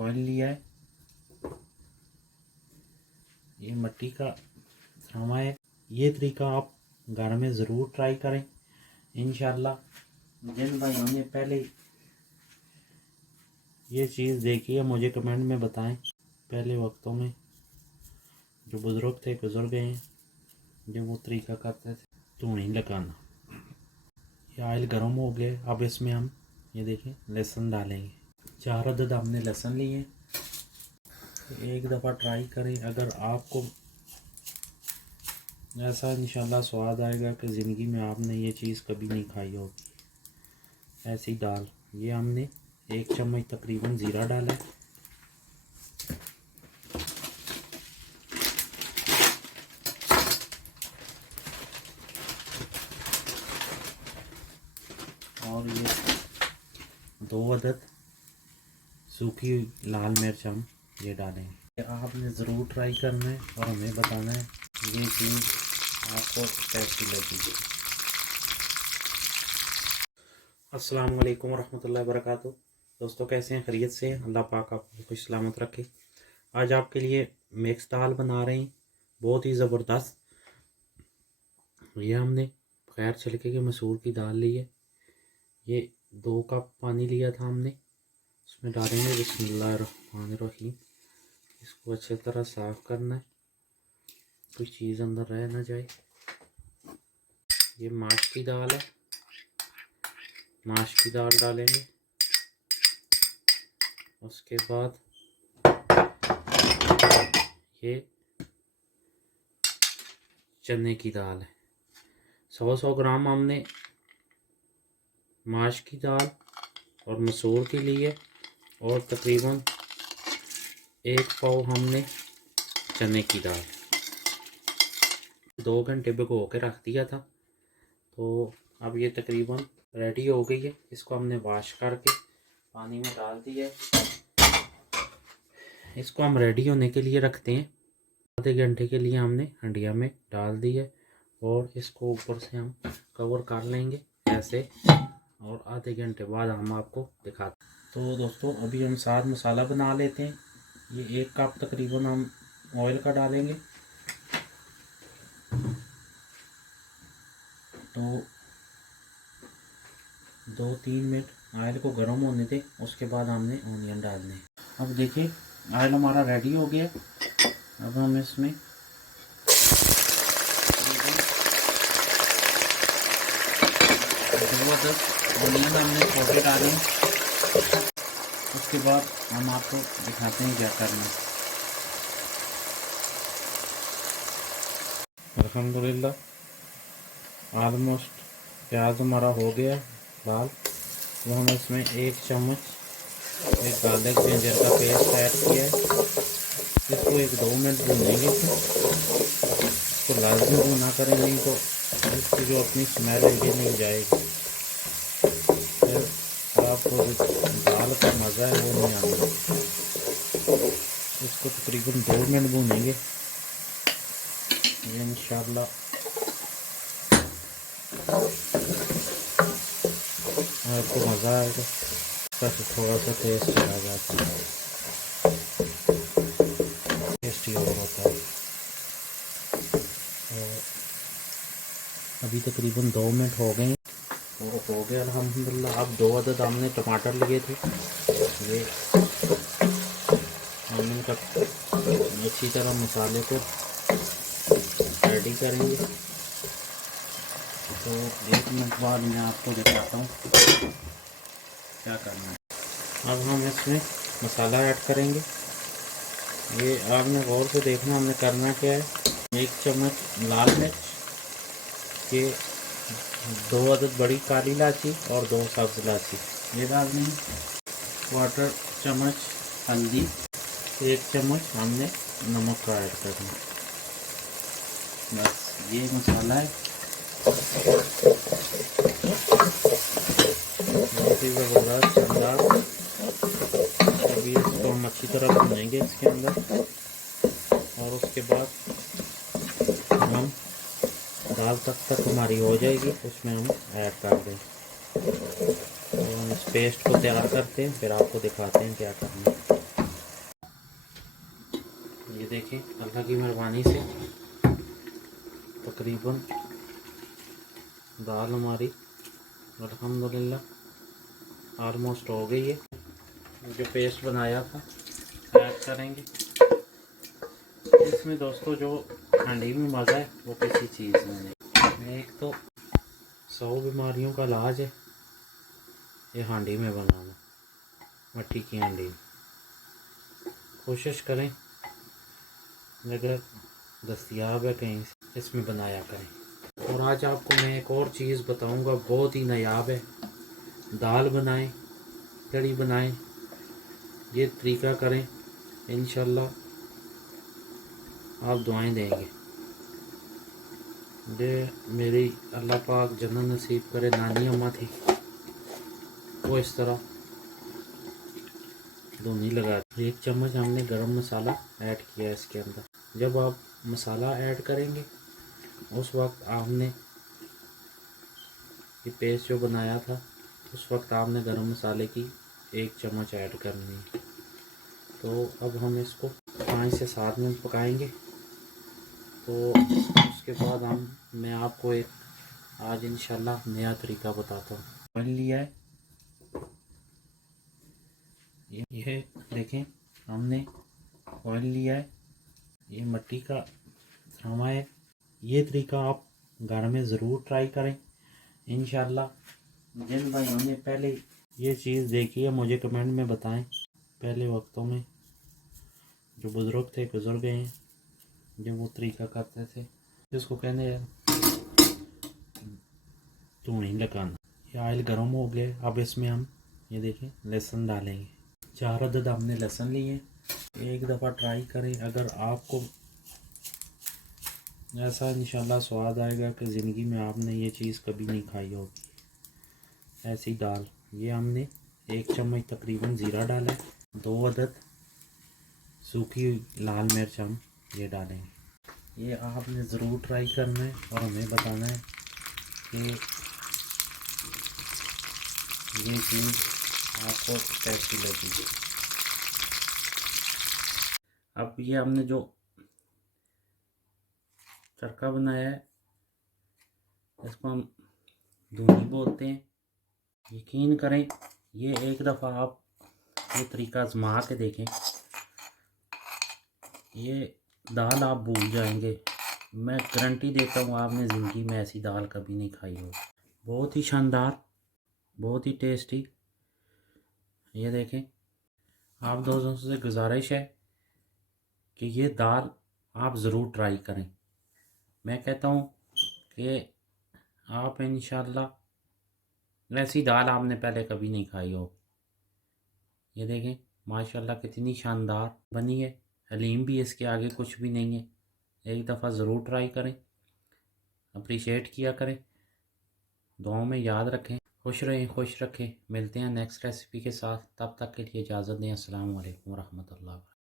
Oil लिया है, ये मिट्टी का तवा है। ये तरीका आप घर में ज़रूर ट्राई करें इंशाल्लाह। जिन भाइयों ने पहले ये चीज़ देखी है मुझे कमेंट में बताएं। पहले वक्तों में जो बुज़ुर्ग थे गुजर गए हैं, जो वो तरीका करते थे धूनी लगाना। ये ऑयल गर्म हो गया, अब इसमें हम ये देखें लहसुन डालेंगे। 4 अदद हमने लहसुन लिए हैं। एक दफ़ा ट्राई करें, अगर आपको ऐसा इंशाल्लाह स्वाद आएगा कि ज़िंदगी में आपने ये चीज़ कभी नहीं खाई होगी। ऐसी दाल, ये हमने 1 चम्मच तकरीबन ज़ीरा डाला है। और ये 2 अदद सूखी लाल मिर्च हम ये डालेंगे। आपने ज़रूर ट्राई करना है और हमें बताना है ये चीज़ आपको कैसी लगी। अस्सलाम वालेकुम रहमतुल्लाहि व बरकातुहू। दोस्तों कैसे हैं, खैरियत से हैं? अल्लाह पाक आपको खुश सलामत रखे। आज आपके लिए मिक्स दाल बना रहे हैं, बहुत ही ज़बरदस्त। ये हमने बगैर छिलके के मसूर की दाल ली है। ये 2 कप पानी लिया था हमने, इसमें डालेंगे बिस्मिल्लाहिर्रहमानिर्रहीम। इसको अच्छी तरह साफ़ करना है, कोई चीज़ अंदर रह ना जाए। ये माश की दाल है, माश की दाल डालेंगे। उसके बाद ये चने की दाल है। 100 ग्राम हमने माश की दाल और मसूर की ली है, और तकरीबन 1 पाव हमने चने की दाल। 2 घंटे भिगो के रख दिया था, तो अब ये तकरीबन रेडी हो गई है। इसको हमने वॉश करके पानी में डाल दिया है। इसको हम रेडी होने के लिए रखते हैं। आधे घंटे के लिए हमने हंडिया में डाल दी है, और इसको ऊपर से हम कवर कर लेंगे ऐसे, और आधे घंटे बाद हम आपको दिखाते हैं। तो दोस्तों अभी हम साथ मसाला बना लेते हैं। ये 1 कप तकरीबन हम ऑयल का डालेंगे। तो 2-3 मिनट ऑयल को गर्म होने दें, उसके बाद हमने ऑनियन डालने हैं। अब देखिए ऑयल हमारा रेडी हो गया। अब हम इसमें ऑनियन हमने छोटे डालें। उसके बाद हम आपको दिखाते हैं क्या करना है। अल्हम्दुलिल्लाह ऑलमोस्ट प्याज हमारा हो गया लाल। तो हम इसमें 1 चम्मच गार्लिक जिंजर का पेस्ट ऐड किया है। इसको 1-2 मिनट भूनेंगे। इसको लाजमी भुना करें, नहीं तो इसकी जो अपनी स्मेल है ये नहीं जाएगी, फिर आपको जो दाल का मज़ा है वो नहीं आएगा। इसको तकरीबन 2 मिनट भूनेंगे। ये इंशाल्लाह आपको मज़ा आएगा। इसका थोड़ा सा टेस्ट आ जाता है, टेस्टी और होता है। और अभी तकरीबन 2 मिनट हो गए, और हो गया अल्हम्दुलिल्लाह। अब 2 अदद हमने टमाटर लिए थे, ये हमने अच्छी तरह मसाले को रेडी करेंगे। तो 1 मिनट बाद मैं आपको दिखाता हूँ क्या करना है। अब हम इसमें मसाला ऐड करेंगे। ये आपने गौर से देखना हमने करना क्या है। 1 चम्मच लाल मिर्च, ये 2 अदद बड़ी काली इलायची और 2 सब्ज़ इलायची ये डालनी है। 1/4 चम्मच हल्दी, 1 चम्मच हमने नमक का ऐड करना। बस ये मसाला है, बहुत ही ज़बरदस्त शानदार। अभी इसको हम अच्छी तरह भूनेंगे इसके अंदर, और उसके बाद हम दाल तक हमारी हो जाएगी, उसमें हम ऐड कर दें। तो हम इस पेस्ट को तैयार करते हैं, फिर आपको दिखाते हैं क्या करना है। ये देखें अल्लाह की मेहरबानी से तकरीबन दाल हमारी अल्हम्दुलिल्लाह ऑलमोस्ट हो गई है। जो पेस्ट बनाया था ऐड करेंगे इसमें। दोस्तों जो हांडी में मज़ा है वो किसी चीज़ में नहीं। एक तो 100 बीमारियों का इलाज है ये हांडी में बनाना, मट्टी की हांडी में। कोशिश करें अगर दस्तयाब है कहीं से इसमें बनाया करें। और आज आपको मैं एक और चीज़ बताऊंगा, बहुत ही नायाब है। दाल बनाएं, कढ़ी बनाएं, ये तरीका करें, इंशाल्लाह आप दुआएं देंगे। ये मेरी अल्लाह पाक जन्नत नसीब करे नानी अम्मा थी, वो इस तरह धुनी लगा। 1 चम्मच हमने गरम मसाला ऐड किया इसके अंदर। जब आप मसाला ऐड करेंगे उस वक्त आपने ये पेस्ट जो बनाया था उस वक्त आपने गरम मसाले की 1 चम्मच ऐड करनी है। तो अब हम इसको 5 से 7 मिनट पकाएंगे। तो उसके बाद मैं आपको एक आज इंशाल्लाह नया तरीका बताता हूँ। बन लिया है ये देखें, हमने ऑयल लिया है, ये मिट्टी का तवा है। ये तरीका आप घर में ज़रूर ट्राई करें इंशाल्लाह। जिन भाइयों ने पहले ये चीज़ देखी है मुझे कमेंट में बताएं। पहले वक्तों में जो बुज़ुर्ग थे गुजर गए हैं, जो वो तरीका करते थे जिसको कहने हैं धूनी लगाना। ये ऑयल गर्म हो गया। अब इसमें हम ये देखें लहसुन डालेंगे। 4 अदद हमने लहसुन लिए। एक दफ़ा ट्राई करें, अगर आपको ऐसा इंशाल्लाह स्वाद आएगा कि ज़िंदगी में आपने ये चीज़ कभी नहीं खाई होगी। ऐसी दाल ये हमने 1 चम्मच तकरीबन ज़ीरा डाला है। 2 अदद सूखी लाल मिर्च हम ये डालेंगे। ये आपने ज़रूर ट्राई करना है और हमें बताना है कि ये चीज़ आपको कैसी लगी। अब ये हमने जो तड़का बनाया है इसको हम धुनी बोलते हैं। यकीन करें ये एक दफ़ा आप ये तरीका आजमा के देखें, ये दाल आप भूल जाएंगे। मैं गारंटी देता हूँ आपने ज़िंदगी में ऐसी दाल कभी नहीं खाई हो। बहुत ही शानदार, बहुत ही टेस्टी। ये देखें, आप दोस्तों से गुजारिश है कि ये दाल आप ज़रूर ट्राई करें। मैं कहता हूँ कि आप इंशाल्लाह ऐसी दाल आपने पहले कभी नहीं खाई हो। ये देखें माशाल्लाह कितनी शानदार बनी है। हलीम भी इसके आगे कुछ भी नहीं है। एक दफ़ा ज़रूर ट्राई करें, अप्रिशिएट किया करें, दुआओं में याद रखें। खुश रहें, खुश रखें। मिलते हैं नेक्स्ट रेसिपी के साथ, तब तक के लिए इजाज़त दें। अस्सलाम वालेकुम रहमतुल्लाह।